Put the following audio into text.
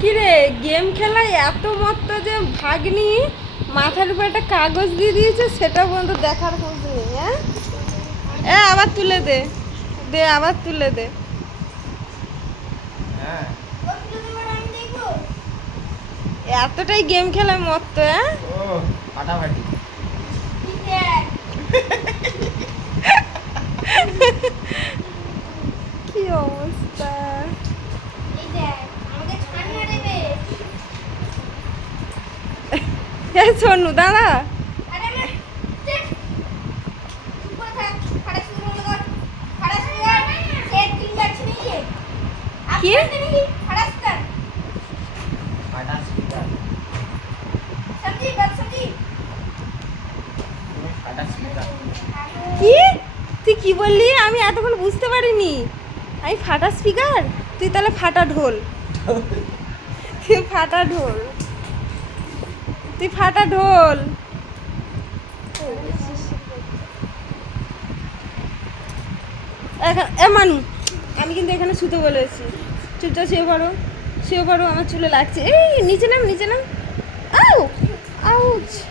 কিরে গেম খেলায় এত মত্ত যে ভাগ্নি মাথার উপর একটা কাগজ দিয়ে দিয়েছে সেটা পর্যন্ত দেখার খোঁজ নেই হ্যাঁ? এ আবার তুলে দে দে আবার তুলে দে। হ্যাঁ। এতটাই গেম খেলায় মত্ত হ্যাঁ? কি অবস্থা? এ সোনু দাঁড়া। কি? তুই কি বললি? আমি এতক্ষণ বুঝতে পারিনি। আমি ফাটা স্পিকার? তুই তাহলে ফাটা ঢোল। তুই ফাটা ঢোল। তুই ফাটা ঢোল। এখন- এ মানু, আমি কিন্তু এখানে শুতে বলেছি। চুপচাপ শুয়ে পড়ো শুয়ে পড়ো, আমার চুলে লাগছে। এই, নিচে নাম নিচে নাম। আউ, আউচ।